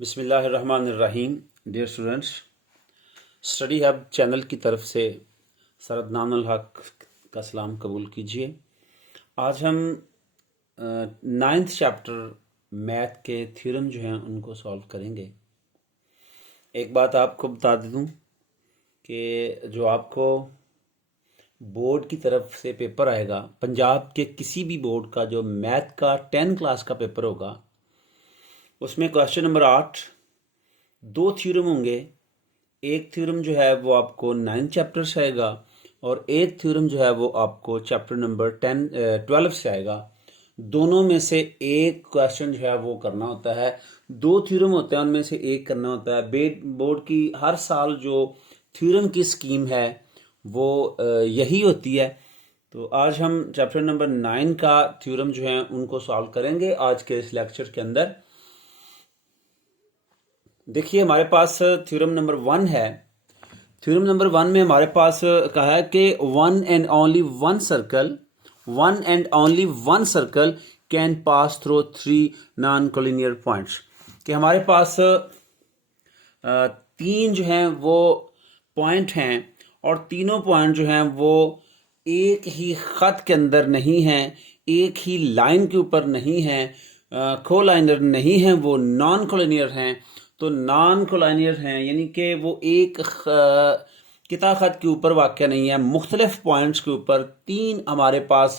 बिस्मिल्लाहिर्रहमानिर्रहीम। Dear students, study hub channel की तरफ से सर अदनान उल हक का सलाम कबूल कीजिए। आज हम नाइन्थ चैप्टर मैथ के थ्योरम जो हैं उनको सॉल्व करेंगे। एक बात आपको बता दूं कि जो आपको बोर्ड की तरफ से पेपर आएगा, पंजाब के किसी भी बोर्ड का जो मैथ का 10 क्लास का पेपर होगा, उसमें क्वेश्चन नंबर 8 दो थ्योरम होंगे। एक थ्योरम जो है वो आपको 9 चैप्टर से आएगा और एक थ्योरम जो है वो आपको चैप्टर नंबर 12 से आएगा। दोनों में से एक क्वेश्चन जो है वो करना होता है। दो थ्योरम होते हैं, उनमें से एक करना होता है। बोर्ड की हर साल जो थ्योरम की स्कीम है वो यही होती है। तो आज हम चैप्टर नंबर 9 का थ्योरम जो है उनको सॉल्व करेंगे आज के इस लेक्चर के अंदर। देखिए, हमारे पास थ्योरम नंबर 1 है। थ्योरम नंबर 1 में हमारे पास कहा है कि one and only one circle can pass through 3 non collinear points. कि हमारे पास तीन जो हैं वो पॉइंट हैं और तीनों पॉइंट जो हैं वो एक ही खत के अंदर नहीं हैं, एक ही लाइन के ऊपर नहीं हैं, कोलाइनर नहीं हैं, वो नॉन कोलिनियर हैं। तो नॉन कोलाइनियर हैं यानी कि वो एक किता खत के ऊपर वाक़या नहीं है, मुख्तलिफ पॉइंट्स के ऊपर तीन हमारे पास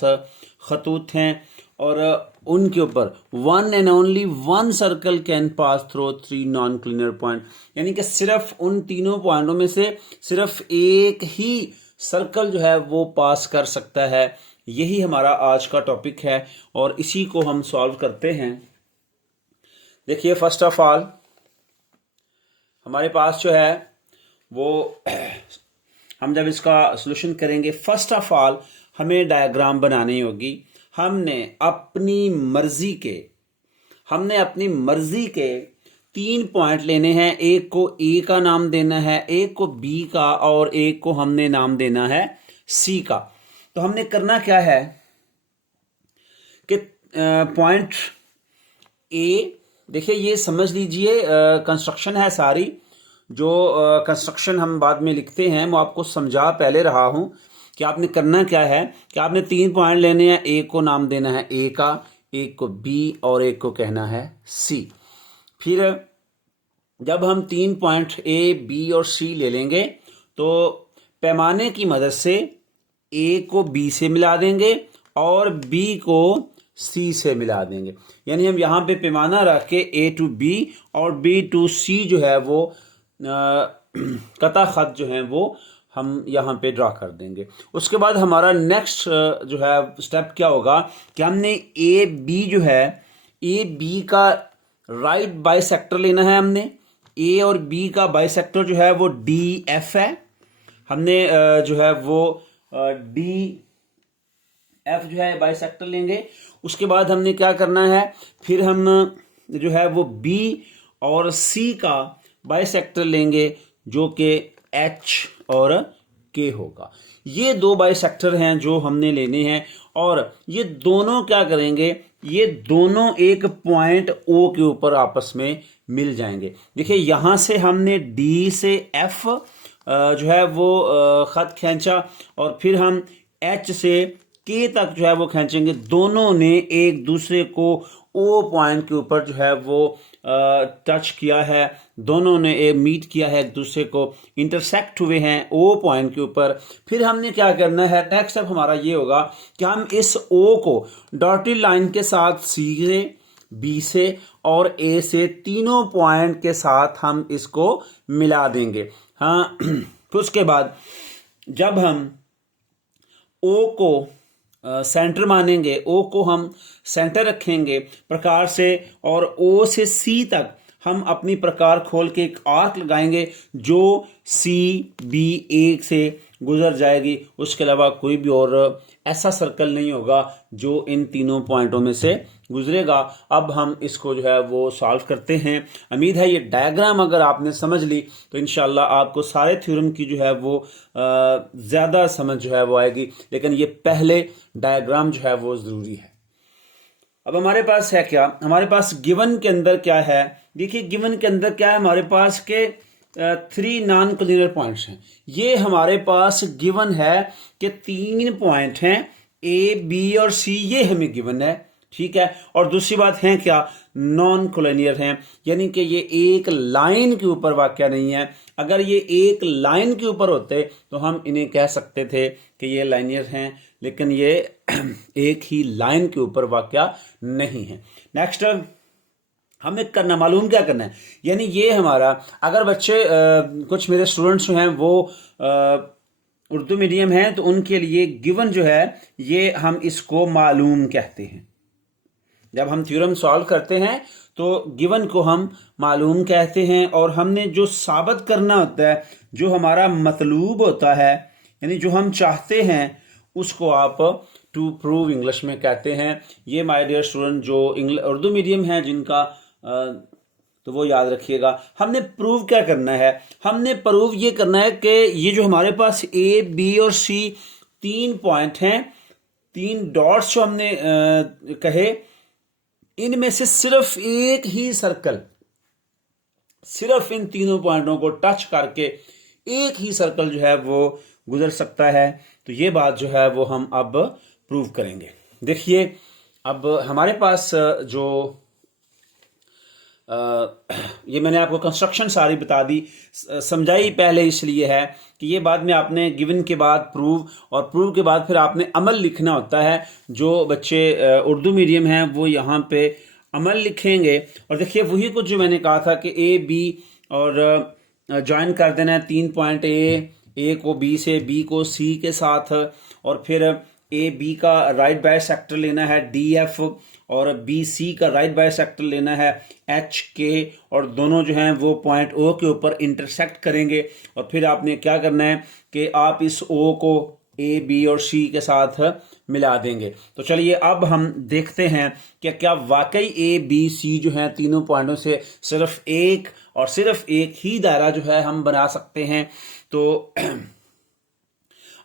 खतूत हैं और उनके ऊपर one and only one circle can pass through 3 non collinear point, यानी कि सिर्फ उन तीनों पॉइंटों में से सिर्फ एक ही सर्कल जो है वो पास कर सकता है। यही हमारा आज का टॉपिक है और इसी को हम सॉल्व करते हैं। देखिए, फर्स्ट ऑफ ऑल हमारे पास जो है वो हम जब इसका सॉल्यूशन करेंगे, फर्स्ट ऑफ ऑल हमें डायग्राम बनानी होगी। हमने अपनी मर्जी के 3 पॉइंट लेने हैं। एक को ए का नाम देना है, एक को बी का और एक को हमने नाम देना है सी का। तो हमने करना क्या है कि पॉइंट ए, देखिए ये समझ लीजिए, कंस्ट्रक्शन है सारी। जो कंस्ट्रक्शन हम बाद में लिखते हैं वो आपको समझा पहले रहा हूं कि आपने करना क्या है कि आपने 3 पॉइंट लेने हैं। एक को नाम देना है ए का, एक को बी और एक को कहना है सी। फिर जब हम 3 पॉइंट ए, बी और सी ले लेंगे तो पैमाने की मदद से ए को बी से मिला देंगे और बी को सी से मिला देंगे। यानी हम यहाँ पे पैमाना रख के ए टू बी और बी टू सी जो है वो कता खत जो है वो हम यहाँ पे ड्रा कर देंगे। उसके बाद हमारा नेक्स्ट जो है स्टेप क्या होगा कि हमने ए बी जो है, ए बी का राइट बाइसेक्टर लेना है। हमने ए और बी का बाइसेक्टर जो है वो डी एफ है। हमने जो है वो डी एफ जो है बाइसेक्टर लेंगे। उसके बाद हमने क्या करना है, फिर हम जो है वो बी और सी का बाइसेक्टर लेंगे जो कि एच और के होगा। ये 2 बाइसेक्टर हैं जो हमने लेने हैं और ये दोनों क्या करेंगे, ये दोनों एक पॉइंट ओ के ऊपर आपस में मिल जाएंगे। देखिए, यहां से हमने डी से एफ जो है वो खत खींचा और फिर हम एच से के तक जो है वो खींचेंगे। दोनों ने एक दूसरे को ओ पॉइंट के ऊपर जो है वो टच किया है, दोनों ने मीट किया है, एक दूसरे को इंटरसेक्ट हुए हैं ओ पॉइंट के ऊपर। फिर हमने क्या करना है, नेक्स्ट स्टेप हमारा ये होगा कि हम इस ओ को डॉटेड लाइन के साथ सी से, बी से और ए से तीनों पॉइंट के साथ हम इसको मिला देंगे। हाँ, फिर उसके बाद जब हम ओ को सेंटर मानेंगे, ओ को हम सेंटर रखेंगे प्रकार से और ओ से सी तक हम अपनी प्रकार खोल के एक आर्क लगाएंगे जो सी बी ए से गुजर जाएगी। उसके अलावा कोई भी और ऐसा सर्कल नहीं होगा जो इन तीनों पॉइंटों में से गुजरेगा। अब हम इसको जो है वो सॉल्व करते हैं। उम्मीद है ये डायग्राम अगर आपने समझ ली तो इंशाल्लाह आपको सारे थ्योरम की जो है वो ज़्यादा समझ जो है वो आएगी, लेकिन ये पहले डायग्राम जो है वो ज़रूरी है। अब हमारे पास है क्या, हमारे पास गिवन के अंदर क्या है, देखिए गिवन के अंदर क्या है हमारे पास के 3 नॉन कोलिनियर पॉइंट्स हैं। ये हमारे पास गिवन है कि 3 पॉइंट हैं ए बी और सी, ये हमें गिवन है, ठीक है। और दूसरी बात है क्या, नॉन कोलिनियर हैं, यानी कि ये एक लाइन के ऊपर वाक़या नहीं है। अगर ये एक लाइन के ऊपर होते तो हम इन्हें कह सकते थे कि ये लाइनियर हैं, लेकिन ये एक ही लाइन के ऊपर वाक़या नहीं है। नेक्स्ट हमें करना, मालूम क्या करना है, यानी ये हमारा, अगर बच्चे कुछ मेरे स्टूडेंट्स जो हैं वो उर्दू मीडियम हैं तो उनके लिए गिवन जो है ये हम इसको मालूम कहते हैं। जब हम थ्योरम सॉल्व करते हैं तो गिवन को हम मालूम कहते हैं, और हमने जो साबित करना होता है, जो हमारा मतलूब होता है, यानी जो हम चाहते हैं, उसको आप टू प्रूव इंग्लिश में कहते हैं। ये माय डियर स्टूडेंट जो उर्दू मीडियम है जिनका तो वो याद रखिएगा। हमने प्रूव क्या करना है, हमने प्रूव ये करना है कि ये जो हमारे पास ए बी और सी 3 पॉइंट हैं, 3 डॉट्स जो हमने कहे, इनमें से सिर्फ एक ही सर्कल, सिर्फ इन तीनों पॉइंटों को टच करके एक ही सर्कल जो है वो गुजर सकता है। तो ये बात जो है वो हम अब प्रूव करेंगे। देखिए अब हमारे पास जो ये मैंने आपको कंस्ट्रक्शन सारी बता दी, समझाई पहले इसलिए है कि ये बाद में आपने गिवन के बाद प्रूव, और प्रूव के बाद फिर आपने अमल लिखना होता है। जो बच्चे उर्दू मीडियम हैं वो यहाँ पे अमल लिखेंगे। और देखिए वही कुछ जो मैंने कहा था कि ए बी और ज्वाइन कर देना है 3 पॉइंट, ए को बी से, बी को सी के साथ, और फिर ए बी का राइट बाइसेक्टर लेना है डी एफ, और बी सी का राइट बाइसेक्टर लेना है एच के, और दोनों जो हैं वो पॉइंट ओ के ऊपर इंटरसेक्ट करेंगे। और फिर आपने क्या करना है कि आप इस ओ को ए बी और सी के साथ मिला देंगे। तो चलिए अब हम देखते हैं कि क्या वाकई ए बी सी जो हैं तीनों पॉइंटों से सिर्फ एक और सिर्फ एक ही दायरा जो है हम बना सकते हैं। तो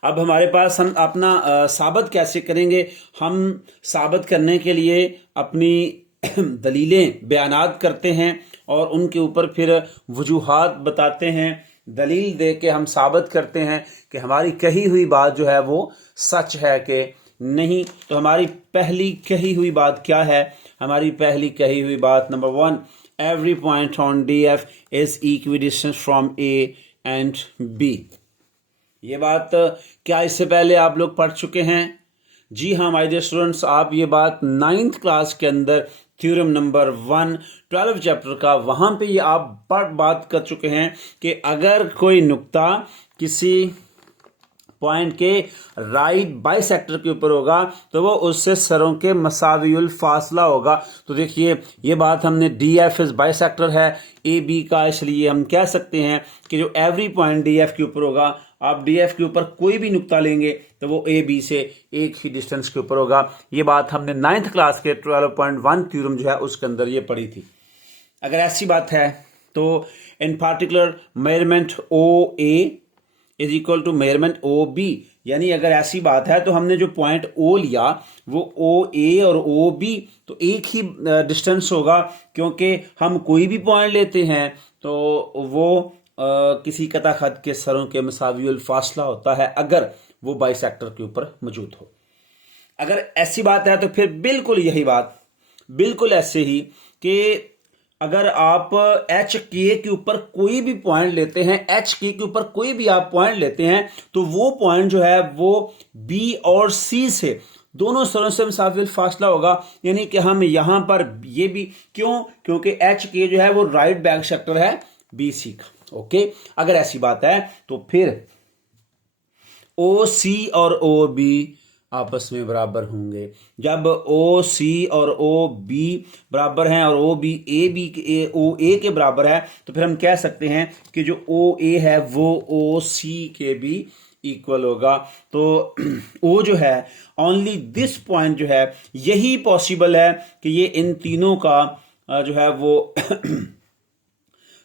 अब हमारे पास हम अपना साबित कैसे करेंगे, हम साबित करने के लिए अपनी दलीलें बयानात करते हैं और उनके ऊपर फिर वजूहात बताते हैं, दलील दे के हम साबित करते हैं कि हमारी कही हुई बात जो है वो सच है कि नहीं। तो हमारी पहली कही हुई बात क्या है, हमारी पहली कही हुई बात नंबर 1, every point on D F is equidistance from A and B. ये बात क्या इससे पहले आप लोग पढ़ चुके हैं? जी हाँ माय डियर स्टूडेंट्स, आप ये बात 9th क्लास के अंदर थ्योरम नंबर 1 12 चैप्टर का, वहाँ पे ये आप बात कर चुके हैं कि अगर कोई नुक्ता किसी पॉइंट के राइट बाइसेक्टर के ऊपर होगा तो वो उससे सरों के मसावियुल फासला होगा। तो देखिए ये बात हमने डी एफ इज बाइसेक्टर है ए बी का, इसलिए हम कह सकते हैं कि जो एवरी पॉइंट डी एफ के ऊपर होगा, आप डी एफ के ऊपर कोई भी नुक्ता लेंगे तो वो ए बी से एक ही डिस्टेंस के ऊपर होगा। ये बात हमने 9th क्लास के 12.1 थ्योरम जो है उसके अंदर ये पढ़ी थी। अगर ऐसी बात है तो in particular measurement O A is equal to measurement O B, यानी अगर ऐसी बात है तो हमने जो पॉइंट ओ लिया वो ओ ए और ओ बी तो एक ही डिस्टेंस होगा, क्योंकि हम कोई भी पॉइंट लेते हैं तो वो किसी कता खत के सरों के मसावियुल फासला होता है अगर वो बाइसेक्टर के ऊपर मौजूद हो। अगर ऐसी बात है तो फिर बिल्कुल यही बात, बिल्कुल ऐसे ही कि अगर आप एच के ऊपर कोई भी पॉइंट लेते हैं, एच के ऊपर कोई भी आप पॉइंट लेते हैं तो वो पॉइंट जो है वो बी और सी से दोनों सरों से मुसाफिर फासला होगा। यानी कि हम यहां पर ये भी क्योंकि एच के जो है वो राइट बाइसेक्टर है बी सी का। ओके, अगर ऐसी बात है तो फिर ओ सी और ओ बी आपस में बराबर होंगे। जब ओ सी और ओ बी बराबर हैं और ओ बी ओ ए के बराबर है तो फिर हम कह सकते हैं कि जो ओ ए है वो ओ सी के भी इक्वल होगा। तो ओ जो है ओनली दिस पॉइंट जो है यही पॉसिबल है कि ये इन तीनों का जो है वो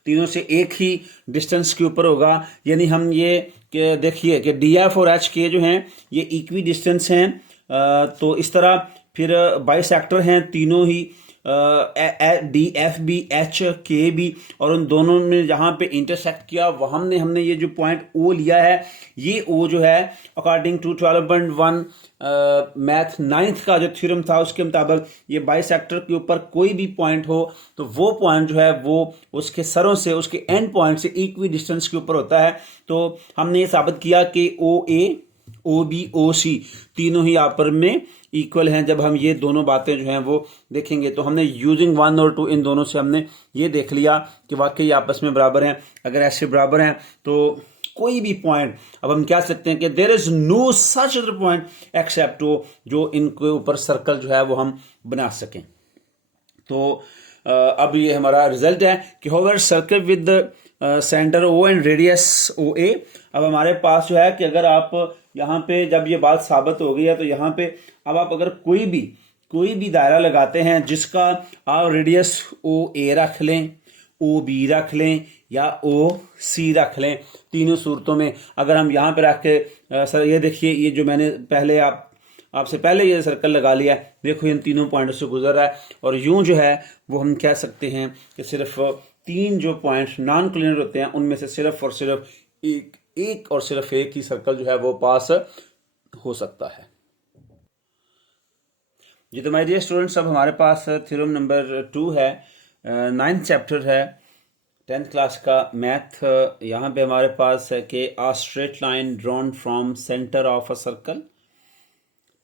तीनों से एक ही डिस्टेंस के ऊपर होगा। यानी हम ये देखिए कि डी एफ और एच के जो हैं ये इक्वी डिस्टेंस हैं। तो इस तरह फिर बाइसेक्टर हैं तीनों ही, डी एफ बी, एच के बी, और उन दोनों ने जहाँ पे इंटरसेक्ट किया वहाँ हमने ये जो पॉइंट ओ लिया है, ये ओ जो है अकॉर्डिंग टू 12.1 मैथ 9th का जो थ्योरम था उसके मुताबिक ये बाइसेक्टर के ऊपर कोई भी पॉइंट हो तो वो पॉइंट जो है वो उसके सरों से, उसके एंड पॉइंट से इक्वी डिस्टेंस के ऊपर होता है। तो हमने ये साबित किया कि ओ ए, ओ बी, ओ सी तीनों ही आपस में इक्वल हैं। जब हम ये दोनों बातें जो हैं वो देखेंगे तो हमने यूजिंग 1 और 2 इन दोनों से हमने ये देख लिया कि वाकई आपस में बराबर हैं। अगर ऐसे बराबर हैं तो कोई भी पॉइंट, अब हम कह सकते हैं कि there is no such other point except वो, जो इनके ऊपर सर्कल जो है वो हम बना सकें। तो अब ये हमारा रिजल्ट है कि hover circle with centre O and radius O A. अब हमारे पास जो है कि अगर आप यहाँ पे जब ये बात साबित हो गई है तो यहाँ पे अब आप अगर कोई भी दायरा लगाते हैं जिसका आप रेडियस ओ ए रख लें, ओ बी रख लें या ओ सी रख लें, तीनों सूरतों में अगर हम यहाँ पे रख के सर ये देखिए, ये जो मैंने पहले आपसे पहले ये सर्कल लगा लिया है, देखो इन तीनों पॉइंटों से गुजर रहा है, और यूं जो है वो हम कह सकते हैं कि सिर्फ 3 जो पॉइंट्स नॉन क्लियर होते हैं उनमें से सिर्फ और सिर्फ एक और सिर्फ एक ही सर्कल जो है वो पास हो सकता है। जी तो माय डियर स्टूडेंट्स, अब हमारे पास थ्योरम नंबर 2 है, 9th चैप्टर है 10th क्लास का मैथ। यहाँ पे हमारे पास है कि a straight line drawn from centre of a circle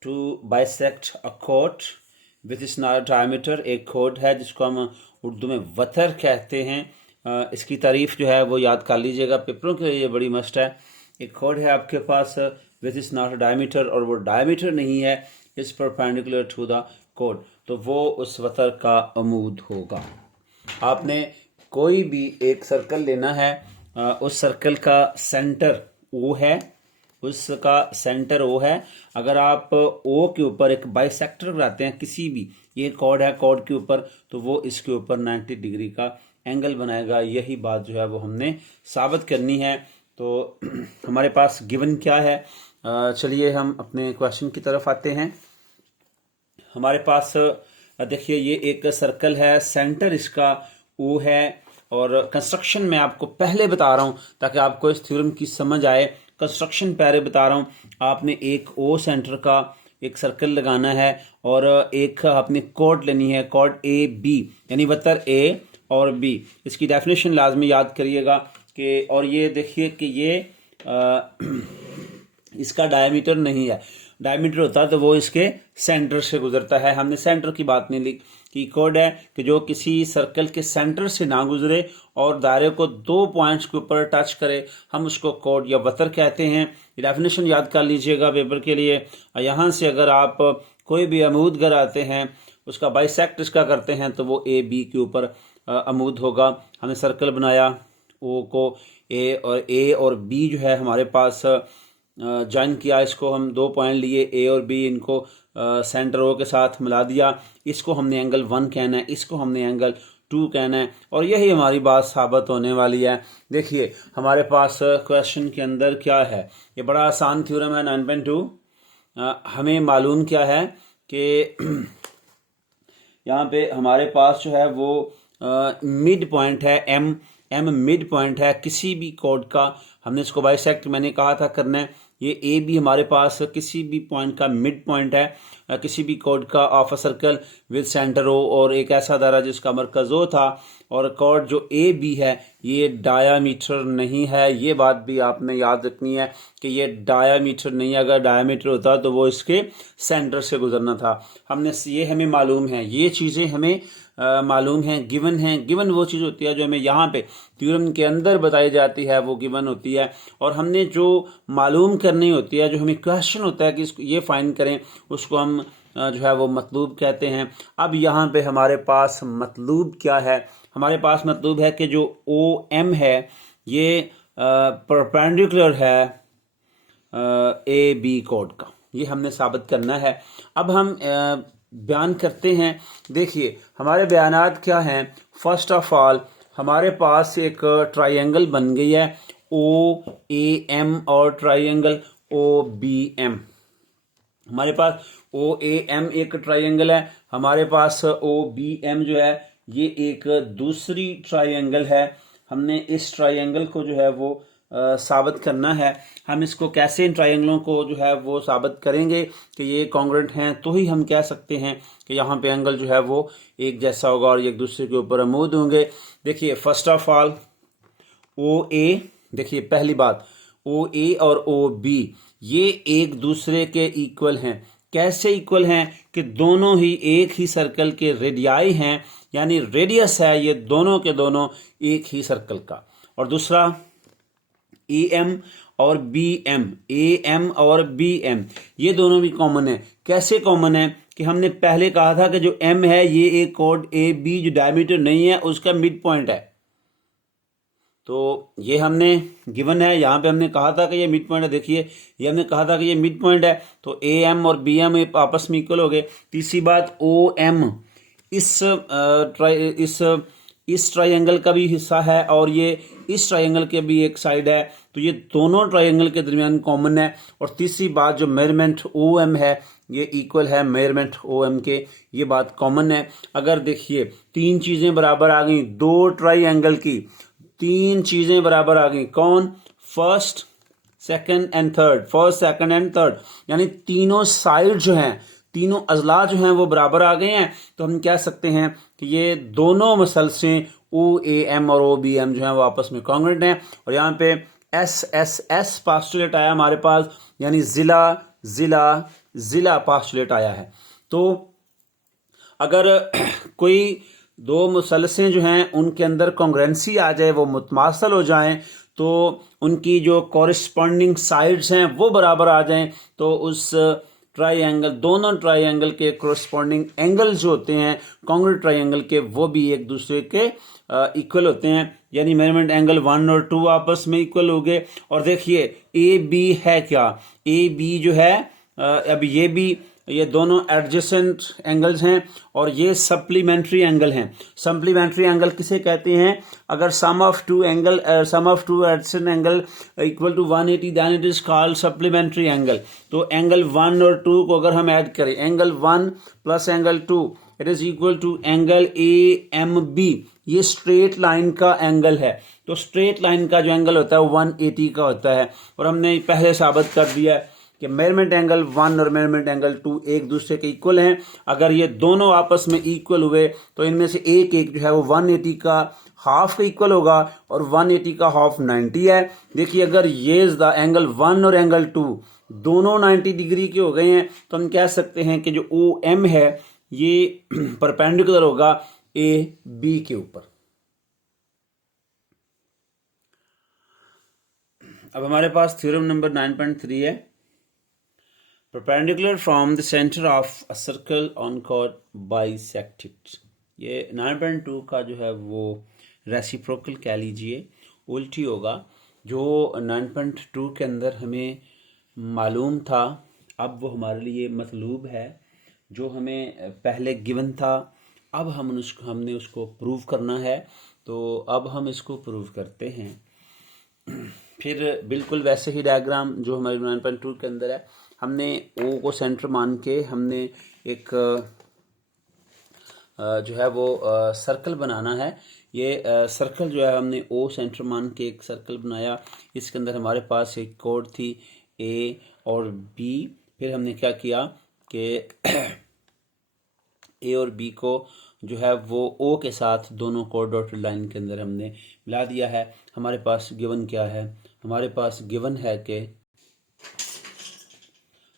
to bisect a कोट विथ इट्स डायमीटर। एक कोड है जिसको हम उर्दू में वतर कहते हैं। इसकी तारीफ जो है वो याद कर लीजिएगा, पेपरों के लिए ये बड़ी मस्ट है। एक कोड है आपके पास विथ इट्स नॉट डायमीटर, और वो डायमीटर नहीं है, इस परपेंडिकुलर टू द कोड, तो वो उस वतर का अमूद होगा। आपने कोई भी एक सर्कल लेना है, उस सर्कल का सेंटर ओ है, उसका सेंटर ओ है। अगर आप ओ के ऊपर एक बाइसेक्टर बनाते हैं किसी भी, ये कॉर्ड है, कॉर्ड के ऊपर, तो वो इसके ऊपर 90 डिग्री का एंगल बनाएगा। यही बात जो है वो हमने साबित करनी है। तो हमारे पास गिवन क्या है, चलिए हम अपने क्वेश्चन की तरफ आते हैं। हमारे पास देखिए ये एक सर्कल है, सेंटर इसका ओ है, और कंस्ट्रक्शन मैं आपको पहले बता रहा हूँ ताकि आपको इस थ्योरम की समझ आए। कंस्ट्रक्शन पहले बता रहा हूँ, आपने एक ओ सेंटर का एक सर्कल लगाना है और एक आपने कॉर्ड लेनी है, कॉर्ड ए बी, यानी वतर ए और बी। इसकी डेफिनेशन लाजमी याद करिएगा कि, और ये देखिए कि ये इसका डायमीटर नहीं है, डायमीटर होता तो वो इसके सेंटर से गुजरता है। हमने सेंटर की बात नहीं लिखी कि कोड है कि जो किसी सर्कल के सेंटर से ना गुजरे और दायरे को 2 पॉइंट्स के ऊपर टच करे, हम उसको कोड या वतर कहते हैं। ये डेफिनेशन याद कर लीजिएगा पेपर के लिए। यहाँ से अगर आप कोई भी अमूद आते हैं, उसका बाइसेक्ट इसका करते हैं, तो वो ए बी के ऊपर अमूद होगा। हमने सर्कल बनाया, ओ को ए और बी जो है हमारे पास ज्वाइन किया, इसको हम 2 पॉइंट लिए ए और बी, इनको सेंटर ओ के साथ मिला दिया। इसको हमने एंगल 1 कहना है, इसको हमने एंगल 2 कहना है, और यही हमारी बात साबित होने वाली है। देखिए हमारे पास क्वेश्चन के अंदर क्या है, ये बड़ा आसान थ्योरम है 9.2। हमें मालूम क्या है कि यहाँ पे हमारे पास जो है वो मिड पॉइंट है, एम मिड पॉइंट है किसी भी कोड का। हमने इसको बाइसेक्ट मैंने कहा था करना है। ये ए भी हमारे पास किसी भी पॉइंट का मिड पॉइंट है, किसी भी कोड का of a circle with centre O, और एक ऐसा दायरा जिसका मरकज ओ था। और कोड जो ए बी है ये डायामीटर नहीं है, ये बात भी आपने याद रखनी है कि ये डायामीटर नहीं है। अगर डायामीटर होता तो वो इसके सेंटर से गुजरना था। हमने ये हमें मालूम है, ये चीज़ें हमें मालूम है, गिवन है। गिवन वो चीज़ होती है जो हमें यहाँ पे थ्योरम के अंदर बताई जाती है, वो गिवन होती है। और हमने जो मालूम करनी होती है, जो हमें क्वेश्चन होता है कि इसको ये फाइंड करें, उसको हम जो है वो मतलूब कहते हैं। अब यहाँ पे हमारे पास मतलूब क्या है, हमारे पास मतलूब है कि जो ओ एम है ये परपेंडिकुलर है ए बी कोड का, ये हमने साबित करना है। अब हम बयान करते हैं। देखिए हमारे बयानात क्या हैं। फर्स्ट ऑफ ऑल हमारे पास एक ट्रायंगल बन गई है ओ ए एम और ट्रायंगल ओ बी एम। हमारे पास ओ ए एम एक ट्राइंगल है, हमारे पास ओ बी एम जो है ये एक दूसरी ट्राइंगल है। हमने इस ट्राइंगल को जो है वो साबित करना है। हम इसको कैसे इन ट्राइंगलों को जो है वो साबित करेंगे कि ये कॉन्ग्रुएंट हैं, तो ही हम कह सकते हैं कि यहाँ पे एंगल जो है वो एक जैसा होगा और एक दूसरे के ऊपर अमूद होंगे। देखिए फर्स्ट ऑफ ऑल ओ ए, देखिए पहली बात ओ ए और ओ बी ये एक दूसरे के इक्वल हैं। कैसे इक्वल हैं कि दोनों ही एक ही सर्कल के रेडियाई हैं, यानी रेडियस है ये दोनों के दोनों एक ही सर्कल का। और दूसरा ए एम और बी एम, ए एम और बी एम ये दोनों भी कॉमन है। कैसे कॉमन है कि हमने पहले कहा था कि जो एम है ये एक कोड ए बी जो डायमीटर नहीं है उसका मिड पॉइंट है। तो ये हमने गिवन है, यहाँ पे हमने कहा था कि ये मिड पॉइंट है। देखिए ये हमने कहा था कि ये मिड पॉइंट है, तो ए एम और बी एम आपस में इक्वल हो गए। तीसरी बात ओ एम इस ट्राइंगल का भी हिस्सा है और ये इस ट्राइंगल के भी एक साइड है, तो ये दोनों ट्राइंगल के दरमियान कॉमन है। और तीसरी बात जो मेजरमेंट ओ एम है ये इक्वल है मेजरमेंट ओ एम के, ये बात कॉमन है। अगर देखिए तीन चीजें बराबर आ गई, दो ट्राइंगल की तीन चीजें बराबर आ गई, कौन? First second and third, first second and third, यानी तीनों साइड जो हैं, तीनों अजला जो हैं वो बराबर आ गए हैं, तो हम कह सकते हैं कि ये दोनों मसलसें ओ ए एम और ओ बी एम जो हैं वो आपस में कॉन्ग्रुएंट हैं। और यहाँ पे एस एस एस पास्टुलेट आया हमारे पास, यानी जिला जिला जिला पास्टुलेट आया है। तो अगर कोई दो मुसलसें जो हैं उनके अंदर कॉन्ग्रुएंसी आ जाए, वो मुतमासल हो जाएं, तो उनकी जो कॉरिस्पॉन्डिंग साइड्स हैं वो बराबर आ जाएं, तो उस ट्राइंगल, दोनों ट्राइंगल के कॉरिस्पॉन्डिंग एंगल्स जो होते हैं कॉन्ग्रुएंट ट्राइंगल के, वो भी एक दूसरे के इक्वल होते हैं। यानी मेजरमेंट एंगल 1 और 2 आपस में इक्वल हो गए। और देखिए ए बी है क्या? ए बी जो है अब ये दोनों एडजेसेंट एंगल्स हैं और ये सप्लीमेंट्री एंगल हैं। सप्लीमेंट्री एंगल किसे कहते हैं? अगर sum of two adjacent angle equal to 180 then it is called supplementary angle. तो एंगल 1 और 2 को अगर हम ऐड करें, angle 1 plus angle 2 it is equal to angle A M B, ये स्ट्रेट लाइन का एंगल है। तो स्ट्रेट लाइन का जो एंगल होता है 180 का होता है। और हमने पहले साबित कर दिया है कि मेजरमेंट एंगल 1 और मेजरमेंट एंगल 2 एक दूसरे के इक्वल हैं। अगर ये दोनों आपस में इक्वल हुए तो इनमें से एक जो है वो 180 का हाफ का इक्वल होगा और 180 का हाफ 90 है। देखिए अगर ये एंगल 1 और एंगल 2 दोनों 90 डिग्री के हो गए हैं, तो हम कह सकते हैं कि जो ओ एम है ये परपेंडिकुलर होगा ए बी के ऊपर। अब हमारे पास थ्योरम नंबर 9.3 है, perpendicular from the centre of a circle on chord bisected. ये 9.2 का जो है वो रेसिप्रोकल कह लीजिए, उल्टी होगा। जो 9.2 के अंदर हमें मालूम था अब वो हमारे लिए मतलूब है, जो हमें पहले गिवन था अब हमने उसको प्रूव करना है। तो अब हम इसको प्रूव करते हैं। फिर बिल्कुल वैसे ही डायग्राम जो हमारे 9.2 के अंदर है, हमने ओ को सेंटर मान के हमने एक जो है वो सर्कल बनाना है। ये सर्कल जो है हमने ओ सेंटर मान के एक सर्कल बनाया। इसके अंदर हमारे पास एक कोड थी ए और बी। फिर हमने क्या किया कि ए और बी को जो है वो ओ के साथ दोनों को डॉटेड लाइन के अंदर हमने मिला दिया है। हमारे पास गिवन क्या है? हमारे पास गिवन है कि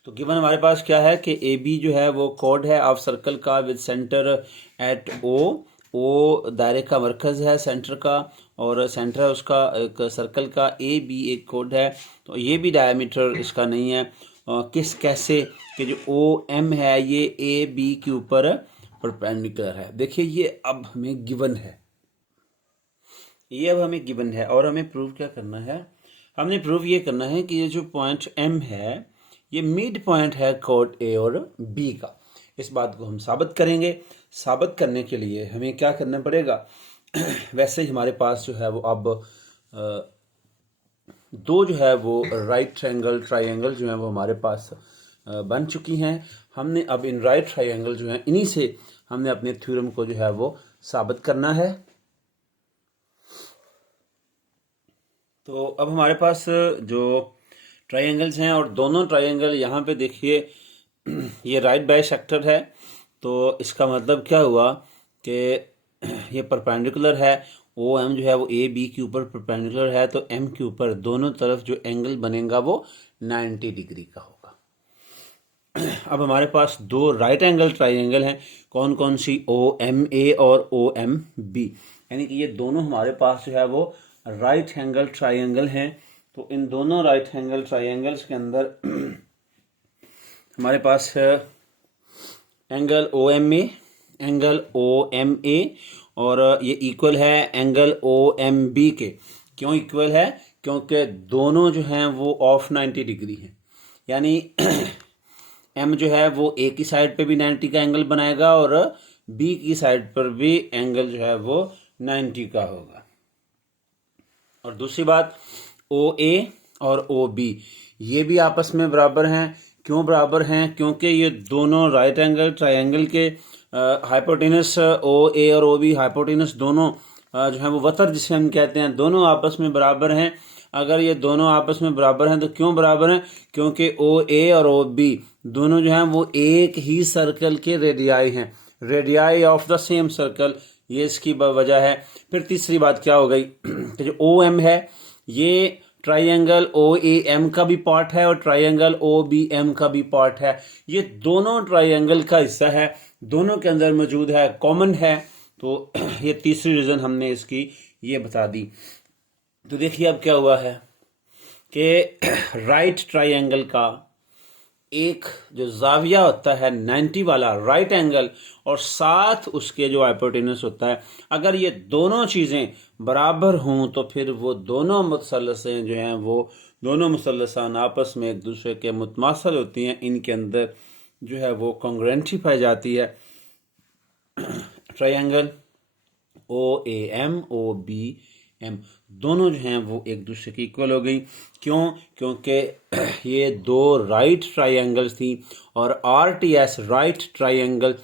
तो गिवन हमारे पास क्या है कि ए बी जो है वो कोड है ऑफ सर्कल का विद सेंटर एट ओ। ओ दायरे का मरकज़ है सेंटर का और सेंटर है उसका एक सर्कल का। ए बी एक कोड है, तो ये भी डायमीटर इसका नहीं है। कैसे कि जो ओ एम है ये ए बी के ऊपर परपेंडिकुलर है। देखिए ये अब हमें गिवन है, ये अब हमें गिवन है और हमें प्रूव क्या करना है? हमने प्रूव ये करना है कि ये जो पॉइंट एम है ये मिड पॉइंट है कोड ए और बी का। इस बात को हम साबित करेंगे। साबित करने के लिए हमें क्या करना पड़ेगा? वैसे ही हमारे पास जो है वो अब दो जो है वो राइट ट्रायंगल जो है वो हमारे पास बन चुकी हैं। हमने अब इन राइट ट्रायंगल जो हैं इन्हीं से हमने अपने थ्योरम को जो है वो साबित करना है। तो अब हमारे पास जो ट्रायंगल्स हैं और दोनों ट्रायंगल यहाँ पे देखिए ये राइट बाइसेक्टर है, तो इसका मतलब क्या हुआ कि ये परपेंडिकुलर है, ओ एम जो है वो ए बी के ऊपर परपेंडिकुलर है, तो एम के ऊपर दोनों तरफ जो एंगल बनेगा वो 90 डिग्री का होगा। अब हमारे पास दो राइट एंगल ट्राइंगल हैं, कौन कौन सी, ओ एम ए और ओ एम बी, यानी कि ये दोनों हमारे पास जो है वो राइट एंगल ट्राइंगल हैं। तो इन दोनों राइट एंगल ट्राइंगल्स के अंदर हमारे पास angle O M A, angle O M A, और ये इक्वल है एंगल ओ एम बी के। क्यों इक्वल है? क्योंकि दोनों जो हैं वो ऑफ 90 डिग्री हैं, यानी एम जो है वो ए की साइड पे भी 90 का एंगल बनाएगा और बी की साइड पर भी एंगल जो है वो 90 का होगा। और दूसरी बात, ओ ए और ओ बी ये भी आपस में बराबर हैं। क्यों बराबर हैं? क्योंकि ये दोनों राइट एंगल ट्रायंगल के हाइपोटेनस ओ ए और ओ बी हाइपोटेनस दोनों जो है वो वतर जिसे हम कहते हैं, दोनों आपस में बराबर हैं। अगर ये दोनों आपस में बराबर हैं तो क्यों बराबर हैं? क्योंकि ओ ए और ओ बी दोनों जो हैं वो एक ही सर्कल के रेडियाई हैं, radii of the same circle, ये इसकी वजह है। फिर तीसरी बात क्या हो गई कि जो ओ एम है ये ट्राइंगल ओ ए एम का भी पार्ट है और ट्राइंगल ओ बी एम का भी पार्ट है। ये दोनों ट्राइंगल का हिस्सा है, दोनों के अंदर मौजूद है, कॉमन है। तो ये तीसरी रीजन हमने इसकी ये बता दी। तो देखिए अब क्या हुआ है कि राइट ट्राइंगल का एक जो जाविया होता है 90 वाला राइट एंगल, और साथ उसके जो हाइपोटेनस होता है, अगर ये दोनों चीज़ें बराबर हों तो फिर वो दोनों मुसल्लसें जो हैं वो दोनों मुसल्लसान आपस में एक दूसरे के मुतमासल होती हैं, इनके अंदर जो है वो कॉन्ग्रुएंटी पाई जाती है। Triangle O A M O B M दोनों जो हैं वो एक दूसरे की इक्वल हो गई। क्यों? क्योंकि ये दो राइट ट्रायंगल्स थी और R T S right triangle,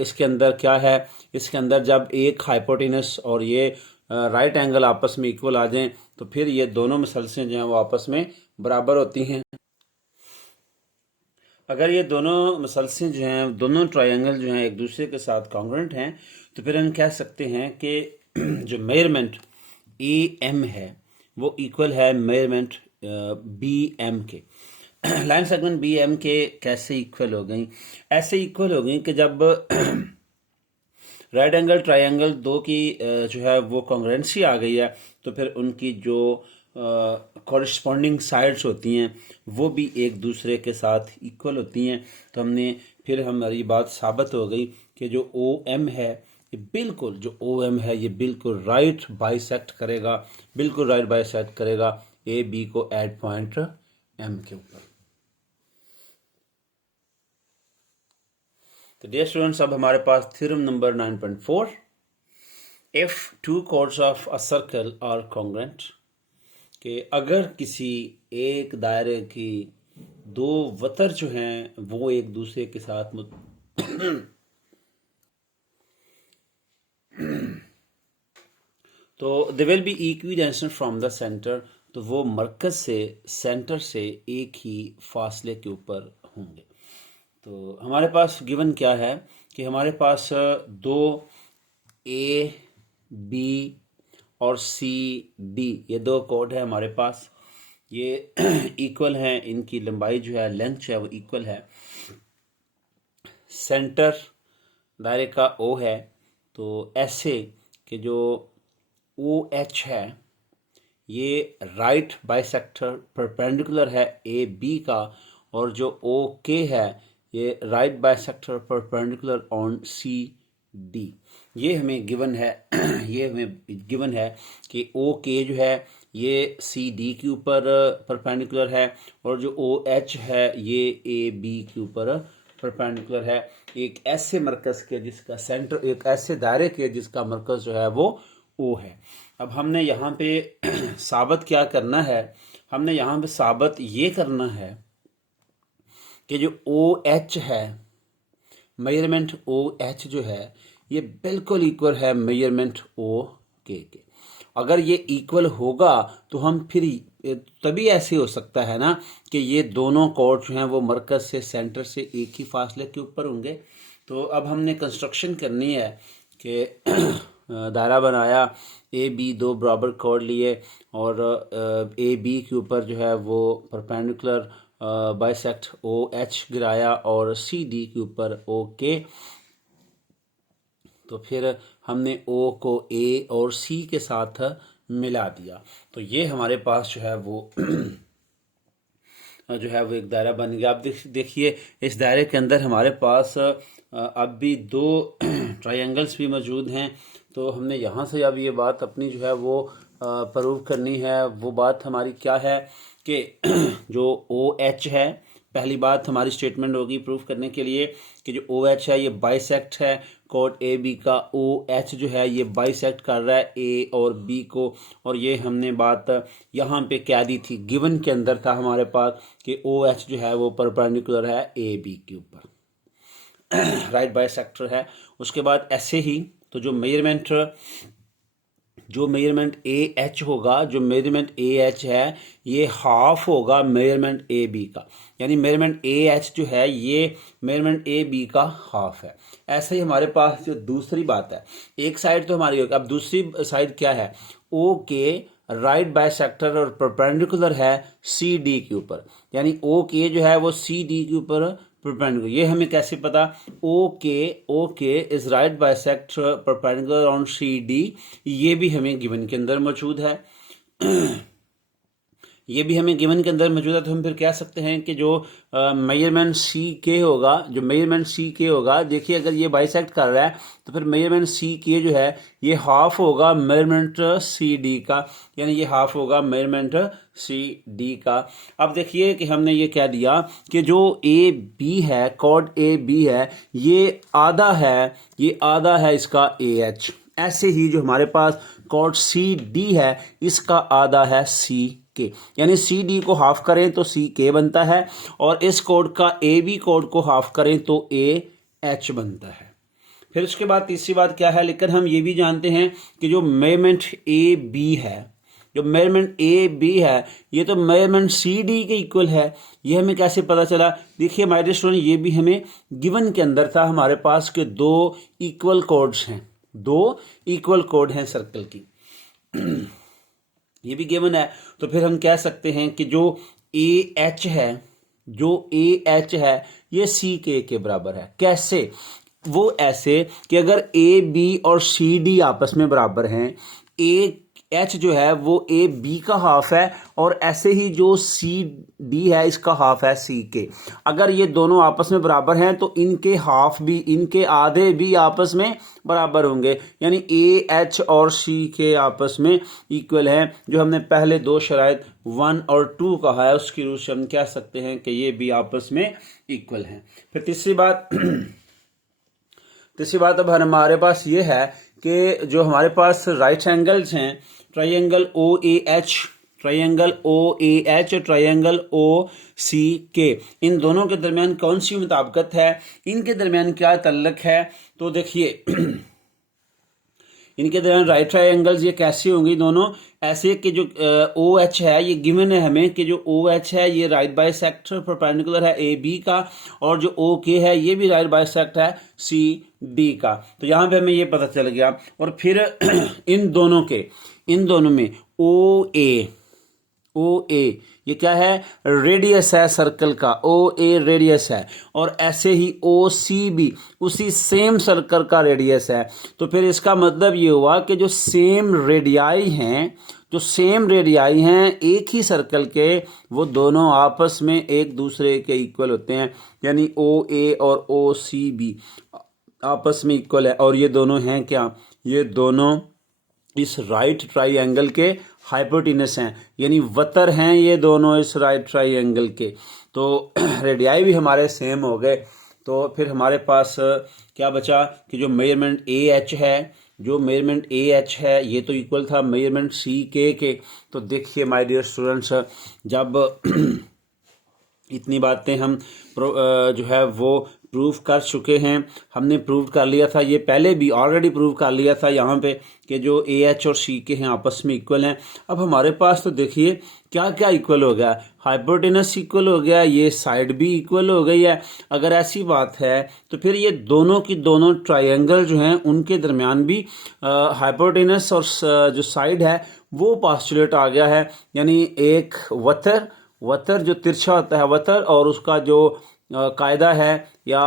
इसके अंदर क्या है, इसके अंदर जब एक हाइपोटेनस और ये राइट एंगल आपस में इक्वल आ जाएं तो फिर ये दोनों मसल्सें जो हैं वो आपस में बराबर होती हैं। अगर ये दोनों मसल्सें जो हैं, दोनों ट्रायंगल जो हैं एक दूसरे के साथ कॉन्ग्रुएंट हैं, तो फिर हम कह सकते हैं कि जो मेजरमेंट ए एम है वो इक्वल है मेजरमेंट बी एम के। लाइन सेगमेंट बी एम के कैसे इक्वल हो गई? ऐसे इक्वल हो गई कि जब राइट एंगल ट्रायंगल दो की जो है वो कॉन्ग्रुएंसी आ गई है, तो फिर उनकी जो कॉरस्पॉन्डिंग साइड्स होती हैं वो भी एक दूसरे के साथ इक्वल होती हैं। तो फिर हमारी बात साबित हो गई कि जो ओ एम है ये बिल्कुल, जो ओ एम है ये बिल्कुल राइट बाइसेक्ट करेगा, बिल्कुल राइट बाइसेक्ट करेगा ए बी को एट पॉइंट एम के ऊपर। तो डियर स्टूडेंट्स, अब हमारे पास theorem number 9.4, if two chords of a circle are congruent, कि अगर किसी एक दायरे की दो वतर जो हैं वो एक दूसरे के साथ तो दे विल बी इक्विडेंशियल फ्रॉम द सेंटर, तो वो मरकज से, सेंटर से एक ही फासले के ऊपर होंगे। तो हमारे पास गिवन क्या है कि हमारे पास दो ए बी और सी डी ये दो कोड है हमारे पास, ये इक्वल हैं, इनकी लंबाई जो है, लेंथ जो है वो इक्वल है। सेंटर दायरे का ओ है, तो ऐसे कि जो ओ एच है ये राइट बाइसेक्टर परपेंडिकुलर है ए बी का, और जो ओ के है ये right bisector perpendicular on C D. ये हमें गिवन है ये हमें गिवन है कि ओ के जो है ये सी डी के ऊपर परपेंडिकुलर है, और जो ओ एच है ये ए बी के ऊपर परपेंडिकुलर है, एक ऐसे मरकज के जिसका सेंटर, एक ऐसे दायरे के जिसका मरकज जो है वो ओ है। अब हमने यहाँ पे साबित क्या करना है? हमने यहाँ पे साबित ये करना है कि जो ओ एच है, मेजरमेंट ओ एच जो है ये बिल्कुल इक्वल है मेजरमेंट ओ के। अगर ये इक्वल होगा तो हम फिर तभी ऐसे हो सकता है ना कि ये दोनों कॉर्ड जो हैं वो मरकज से, सेंटर से एक ही फासले के ऊपर होंगे। तो अब हमने कंस्ट्रक्शन करनी है कि दायरा बनाया, ए बी दो बराबर कॉर्ड लिए और ए बी के ऊपर जो है वो परपेंडिकुलर बाइसेक्ट ओ एच गिराया और सी डी के ऊपर ओ के। तो फिर हमने ओ को ए और सी के साथ मिला दिया। तो ये हमारे पास जो है वो एक दायरा बन गया। आप देखिए इस दायरे के अंदर हमारे पास अब भी दो ट्रायंगल्स भी मौजूद हैं। तो हमने यहाँ से अब ये बात अपनी जो है वो प्रूव करनी है। वो बात हमारी क्या है कि जो ओ एच है, पहली बात हमारी स्टेटमेंट होगी प्रूफ करने के लिए कि जो ओ एच है ये बाइसेक्ट है कॉर्ड ए बी का। ओ एच जो है ये बाइसेक्ट कर रहा है ए और बी को। और ये हमने बात यहाँ पे क्या दी थी, गिवन के अंदर था हमारे पास कि ओ एच जो है वो परपेंडिकुलर है ए बी के ऊपर, राइट बाइसेक्टर है। उसके बाद ऐसे ही तो जो मेजरमेंट ए एच होगा, जो मेजरमेंट ए एच है ये हाफ होगा मेजरमेंट ए बी का, यानी मेजरमेंट ए एच जो है ये मेजरमेंट ए बी का हाफ है। ऐसे ही हमारे पास जो दूसरी बात है, एक साइड तो हमारी होगी, अब दूसरी साइड क्या है, ओ के राइट बाइसेक्टर और परपेंडिकुलर है सी डी के ऊपर, यानी ओ के जो है वो सी डी के ऊपर परपेंडिकुलर। ये हमें कैसे पता, O K is right bisector perpendicular on C D, ये भी हमें गिवन के अंदर मौजूद है। ये भी हमें गिवन के अंदर मौजूद है। तो हम फिर कह सकते हैं कि जो मेजरमेंट सी के होगा, जो मेजरमेंट सी के होगा, देखिए अगर ये बाइसेक्ट कर रहा है तो फिर मेजरमेंट सी के जो है ये हाफ होगा मेजरमेंट सी डी का, यानी ये हाफ होगा मेजरमेंट सी डी का। अब देखिए कि हमने ये कह दिया कि जो ए बी है, कॉर्ड ए बी है, ये आधा है इसका ए एच। ऐसे ही जो हमारे पास कॉर्ड सी डी है इसका आधा है सी के, यानी सी डी को हाफ करें तो सी के बनता है और इस कोड का ए बी कोड को हाफ करें तो ए एच बनता है। फिर उसके बाद तीसरी बात क्या है, लेकिन हम ये भी जानते हैं कि जो मेजरमेंट ए बी है, जो मेजरमेंट ए बी है ये तो मेजरमेंट सी डी के इक्वल है। ये हमें कैसे पता चला, देखिए माय डियर स्टूडेंट ये भी हमें गिवन के अंदर था हमारे पास के दो इक्वल कोड्स हैं, दो इक्वल कोड हैं सर्कल की, ये भी गिवन है। तो फिर हम कह सकते हैं कि जो ए एच है ये सी के बराबर है। कैसे, वो ऐसे कि अगर ए बी और सी डी आपस में बराबर हैं, ए एच जो है वो ए बी का हाफ है और ऐसे ही जो सी डी है इसका हाफ है सी के। अगर ये दोनों आपस में बराबर हैं तो इनके हाफ भी, इनके आधे भी आपस में बराबर होंगे, यानी ए एच और सी के आपस में इक्वल हैं। जो हमने पहले दो शराइत 1 और 2 कहा है उसकी रूप से हम कह सकते हैं कि ये भी आपस में इक्वल हैं। फिर तीसरी बात अब हमारे पास ये है कि जो हमारे पास राइट एंगल्स हैं, ट्रायंगल ओ ए एच और ट्रायंगल ओ सी के, इन दोनों के दरमियान कौन सी मुताबिकत है, इनके दरमियान क्या तल्लक है। तो देखिए इनके दरमियान राइट ट्रायंगल्स ये कैसी होंगी, दोनों ऐसे कि जो ओ एच है ये गिवन है हमें कि जो ओ एच है ये राइट बाइसेक्टर परपेंडिकुलर है ए बी का और जो ओ के है ये भी राइट बाइसेक्ट है सी डी का। तो यहाँ पे हमें ये पता चल गया। और फिर इन दोनों में ओ ए ये क्या है, रेडियस है सर्कल का, ओ ए रेडियस है और ऐसे ही ओ सी भी उसी सेम सर्कल का रेडियस है। तो फिर इसका मतलब ये हुआ कि जो सेम रेडियाई हैं एक ही सर्कल के, वो दोनों आपस में एक दूसरे के इक्वल होते हैं, यानी ओ ए और ओ सी भी आपस में इक्वल है। और ये दोनों हैं क्या, ये दोनों इस राइट ट्राइएंगल के हाइपोटेनस हैं, यानी वतर हैं ये दोनों इस राइट ट्राइएंगल के। तो रेडियाई भी हमारे सेम हो गए। तो फिर हमारे पास क्या बचा कि जो मेजरमेंट ए एच है ये तो इक्वल था मेजरमेंट सी के। तो देखिए माय डियर स्टूडेंट्स, जब इतनी बातें हम जो है वो प्रूव कर चुके हैं। हमने प्रूव कर लिया था, ये पहले भी ऑलरेडी प्रूव कर लिया था यहाँ पे कि जो ए एच और सी के हैं आपस में इक्वल हैं। अब हमारे पास तो देखिए क्या क्या इक्वल हो गया, हाइपोटेनस इक्वल हो गया, ये साइड भी इक्वल हो गई है। अगर ऐसी बात है तो फिर ये दोनों की दोनों ट्रायंगल जो हैं उनके दरमियान भी हाइपोटेनस और जो साइड है वो पोस्टुलेट आ गया है। यानी एक वतर जो तिरछा होता है वतर, और उसका जो कायदा है या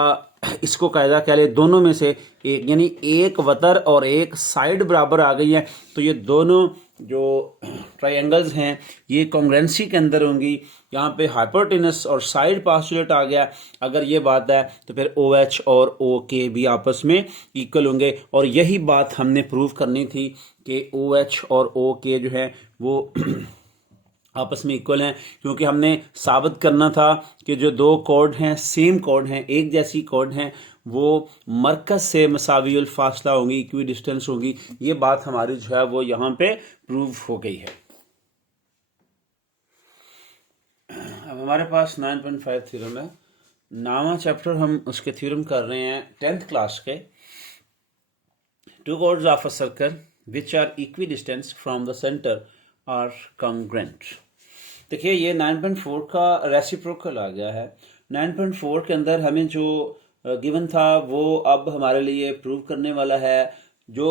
इसको कायदा कह ले, दोनों में से एक, यानी एक वतर और एक साइड बराबर आ गई है। तो ये दोनों जो ट्रायंगल्स हैं ये कॉन्ग्रुएंसी के अंदर होंगी। यहाँ पे हाइपोटेनस और साइड पोस्टुलेट आ गया। अगर ये बात है तो फिर ओ एच और ओ के भी आपस में इक्वल होंगे। और यही बात हमने प्रूव करनी थी कि ओ एच और ओ के जो है वो आपस में इक्वल हैं, क्योंकि हमने साबित करना था कि जो दो कॉर्ड हैं सेम कॉर्ड हैं, एक जैसी कॉर्ड हैं, वो मरकज़ से मसावियुल फासला होंगी, इक्वी डिस्टेंस होगी। ये बात हमारी जो है वो यहाँ पे प्रूव हो गई है। अब हमारे पास 9.5 थ्योरम है। नावा चैप्टर हम उसके थ्योरम कर रहे हैं 10th क्लास के। Two chords of a circle which are equidistance from the centre are congruent. देखिए ये 9.4 का रेसिप्रोकल आ गया है। 9.4 के अंदर हमें जो गिवन था वो अब हमारे लिए प्रूव करने वाला है। जो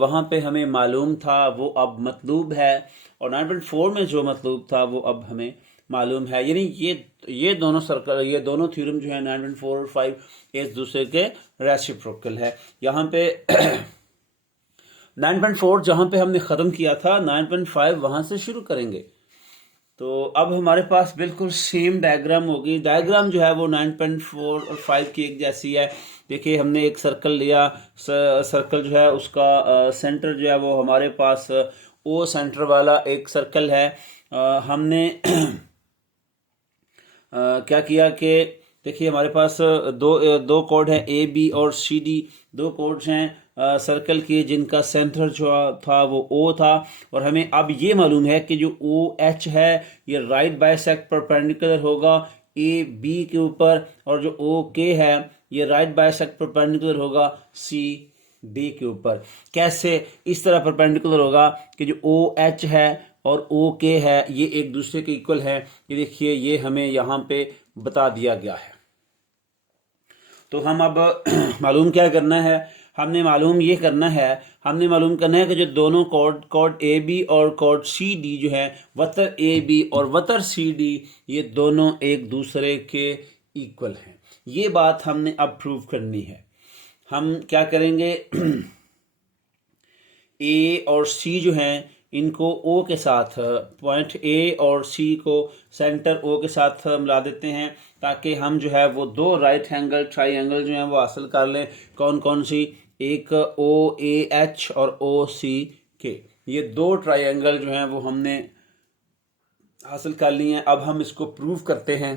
वहाँ पे हमें मालूम था वो अब मतलूब है, और 9.4 में जो मतलूब था वो अब हमें मालूम है। यानी ये दोनों सर्कल, ये दोनों थ्योरम जो है 9.4 और 5 एक दूसरे के रेसिप्रोकल है। यहाँ पे 9.4 जहाँ पे हमने ख़त्म किया था, 9.5 वहाँ से शुरू करेंगे। तो अब हमारे पास बिल्कुल सेम डायग्राम होगी। डायग्राम जो है वो 9.4 और 5 की एक जैसी है। देखिए हमने एक सर्कल लिया, सर्कल जो है उसका सेंटर जो है वो हमारे पास ओ सेंटर वाला एक सर्कल है। हमने क्या किया कि देखिए हमारे पास दो कॉर्ड हैं ए बी और सी डी, दो कॉर्ड्स हैं सर्कल के जिनका सेंटर जो था वो ओ था। और हमें अब ये मालूम है कि जो ओ एच है ये राइट बाइसेक्ट परपेंडिकुलर होगा ए बी के ऊपर, और जो ओ के है ये राइट बाइसेक्ट परपेंडिकुलर होगा सी डी के ऊपर। कैसे? इस तरह परपेंडिकुलर होगा कि जो ओ एच है और ओ के है ये एक दूसरे के इक्वल है। ये देखिए ये हमें यहाँ पे बता दिया गया है। तो हम अब मालूम क्या करना है, हमने मालूम करना है कि जो दोनों कॉर्ड ए बी और कॉर्ड सी डी जो है वतर ए बी और वतर सी डी ये दोनों एक दूसरे के इक्वल हैं। ये बात हमने अब प्रूव करनी है। हम क्या करेंगे, ए और सी जो हैं इनको ओ के साथ, पॉइंट ए और सी को सेंटर ओ के साथ मिला देते हैं, ताकि हम जो है वो दो राइट एंगल ट्राइंगल जो हैं वो हासिल कर लें। कौन कौन सी? एक ओ ए एच और ओ सी के, ये दो ट्राइंगल जो हैं वो हमने हासिल कर लिए हैं। अब हम इसको प्रूव करते हैं।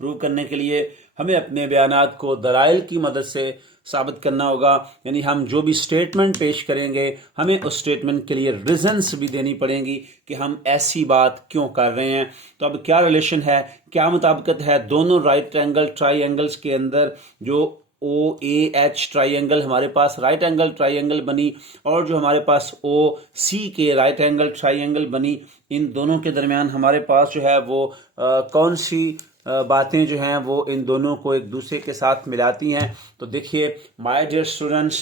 प्रूव करने के लिए हमें अपने बयानात को दलाइल की मदद से साबित करना होगा। यानी हम जो भी स्टेटमेंट पेश करेंगे हमें उस स्टेटमेंट के लिए रीजंस भी देनी पड़ेंगी कि हम ऐसी बात क्यों कर रहे हैं। तो अब क्या रिलेशन है, क्या मुताबिकत है दोनों राइट एंगल ट्राइंगल्स के अंदर? जो ओ ए एच ट्राइंगल हमारे पास राइट एंगल ट्राइंगल बनी, और जो हमारे पास ओ सी के राइट एंगल ट्राइंगल बनी, इन दोनों के दरमियान हमारे पास जो है वो कौन सी बातें जो हैं वो इन दोनों को एक दूसरे के साथ मिलाती हैं। तो देखिए my dear students,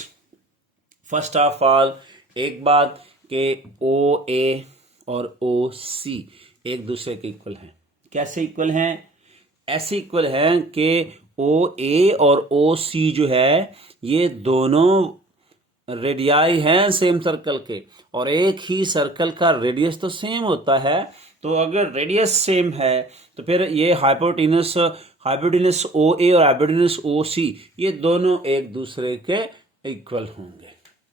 first of all एक बात कि ओ ए और ओ सी एक दूसरे के इक्वल हैं। कैसे इक्वल हैं? ऐसे इक्वल हैं कि ओ ए और ओ सी जो है ये दोनों रेडियाई हैं सेम सर्कल के, और एक ही सर्कल का रेडियस तो सेम होता है। तो अगर रेडियस सेम है तो फिर ये हाइपोटेनस ओ ए और हाइपोटेनस ओ सी ये दोनों एक दूसरे के इक्वल होंगे।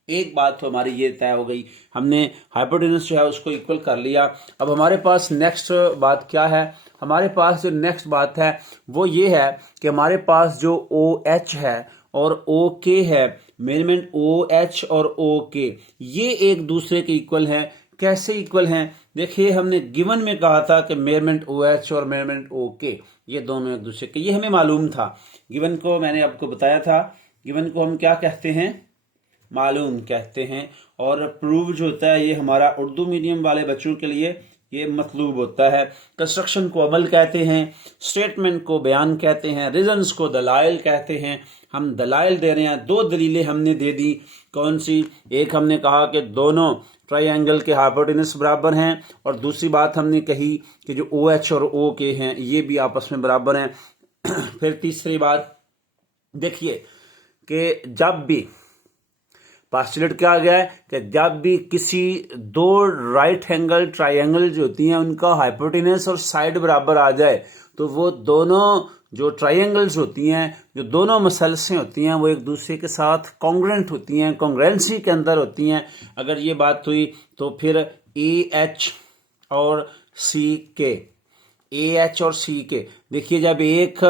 एक बात तो हमारी ये तय हो गई, हमने हाइपोटेनस जो है उसको इक्वल कर लिया। अब हमारे पास नेक्स्ट बात क्या है? हमारे पास जो नेक्स्ट बात है वो ये है कि हमारे पास जो ओ एच है और ओ के है, मेजरमेंट ओ एच और ओ के ये एक दूसरे के इक्वल हैं। कैसे इक्वल हैं? देखिए हमने गिवन में कहा था कि मेजरमेंट OH और मेजरमेंट OK ये दोनों एक दूसरे के, ये हमें मालूम था। गिवन को मैंने आपको बताया था, गिवन को हम क्या कहते हैं? मालूम कहते हैं। और प्रूव जो होता है ये हमारा उर्दू मीडियम वाले बच्चों के लिए ये मतलूब होता है। कंस्ट्रक्शन को अमल कहते हैं, स्टेटमेंट को बयान कहते हैं, रीजंस को दलाइल कहते हैं। हम दलाइल दे रहे हैं, 2 दलीलें हमने दे दी। कौन सी? एक हमने कहा कि दोनों ट्रायंगल के हाइपोटेनस बराबर हैं, और दूसरी बात हमने कही कि जो OH और OK हैं ये भी आपस में बराबर हैं। फिर तीसरी बात देखिए कि जब भी पास्टुलेट क्या आ गया है कि जब भी किसी 2 राइट एंगल ट्रायंगल जो होती हैं उनका हाइपोटेनस और साइड बराबर आ जाए तो वो दोनों जो ट्रायंगल्स होती हैं, जो दोनों मसलसें होती हैं, वो एक दूसरे के साथ कॉन्ग्रुएंट होती हैं, कॉन्ग्रुएंसी के अंदर होती हैं। अगर ये बात हुई तो फिर AH और CK, AH और CK, देखिए जब एक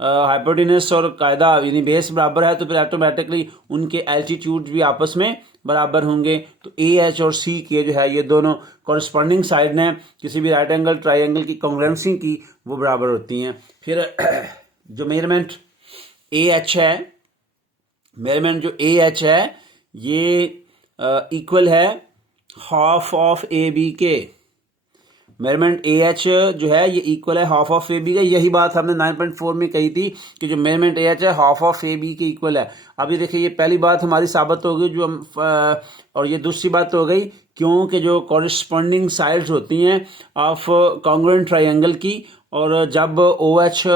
हाइपोटेनस और कायदा यानी बेस बराबर है तो फिर ऑटोमेटिकली उनके एल्टीट्यूड भी आपस में बराबर होंगे। तो AH और CK जो है ये दोनों कॉरस्पॉन्डिंग साइड हैं किसी भी राइट एंगल ट्रायंगल की कॉन्ग्रुएंसी की, वो बराबर होती हैं। फिर जो मेजरमेंट AH है, मेजरमेंट जो AH है ये इक्वल है हाफ ऑफ AB के। मेजरमेंट AH जो है ये इक्वल है हाफ ऑफ AB का। यही बात हमने 9.4 में कही थी कि जो मेजरमेंट AH है हाफ ऑफ AB के इक्वल है। अभी देखिए ये पहली बात हमारी साबित हो गई जो हम और ये दूसरी बात हो गई क्योंकि जो कॉरस्पॉन्डिंग साइड्स होती हैं ऑफ कॉन्ग्रुएंट ट्रायंगल की, और जब OH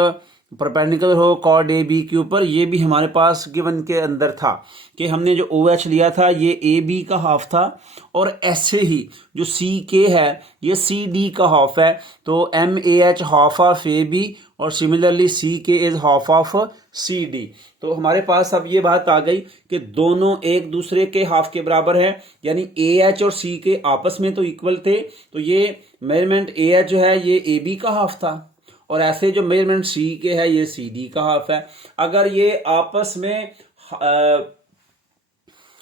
परपेंडिकुलर हो कॉर्ड AB के ऊपर, ये भी हमारे पास गिवन के अंदर था कि हमने जो OH लिया था ये AB का हाफ था, और ऐसे ही जो CK है ये CD का हाफ है। तो MAH हाफ ऑफ AB और similarly CK is half of CD। तो हमारे पास अब ये बात आ गई कि दोनों एक दूसरे के हाफ के बराबर है, यानी AH और CK आपस में तो इक्वल थे। तो ये मेजरमेंट AH जो है ये AB का हाफ था, और ऐसे जो मेजरमेंट CK है ये CD का हाफ है। अगर ये आपस में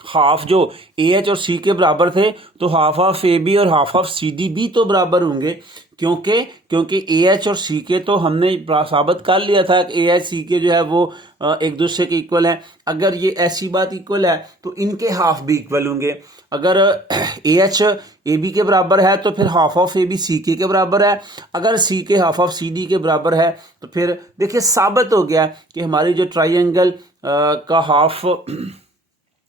हाफ जो AH और CK बराबर थे तो हाफ ऑफ AB और हाफ ऑफ CD भी तो बराबर होंगे, क्योंकि AH और CK तो हमने साबित कर लिया था कि AH CK जो है वो एक दूसरे के इक्वल है। अगर ये ऐसी बात इक्वल है तो इनके हाफ भी इक्वल होंगे। अगर AH AB के बराबर है तो फिर हाफ ऑफ AB CK के बराबर है। अगर CK हाफ ऑफ CD के बराबर है तो फिर देखिए साबित हो गया कि हमारी जो ट्रायंगल का हाफ,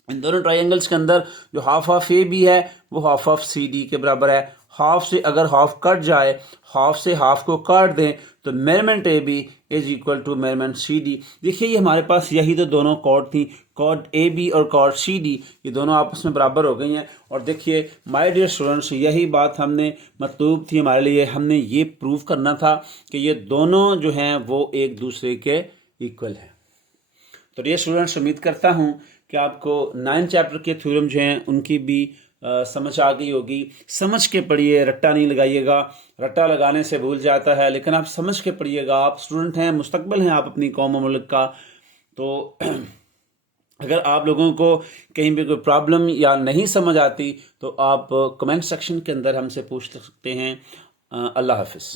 इन दोनों ट्रायंगल्स के अंदर जो हाफ ऑफ AB है वो हाफ ऑफ CD के बराबर है। हाफ से अगर हाफ कट जाए, हाफ से हाफ को काट दें तो measurement AB is equal to measurement CD। देखिए ये हमारे पास यही तो दोनों कॉर्ड थी, कॉर्ड AB और कॉर्ड CD, ये दोनों आपस में बराबर हो गई हैं। और देखिए माय डियर स्टूडेंट्स, यही बात हमने मतलूब थी हमारे लिए, हमने ये प्रूव करना था कि ये दोनों जो हैं वो एक दूसरे के इक्वल हैं। तो डियर स्टूडेंट्स, उम्मीद करता हूँ कि आपको 9 चैप्टर के थ्योरम जो हैं उनकी भी समझ आ गई होगी। समझ के पढ़िए, रट्टा नहीं लगाइएगा। रट्टा लगाने से भूल जाता है, लेकिन आप समझ के पढ़िएगा। आप स्टूडेंट हैं, मुस्तकबिल हैं आप अपनी कौम और मुल्क का। तो अगर आप लोगों को कहीं भी कोई प्रॉब्लम या नहीं समझ आती तो आप कमेंट सेक्शन के अंदर हमसे पूछ सकते हैं। अल्लाह हाफिज़।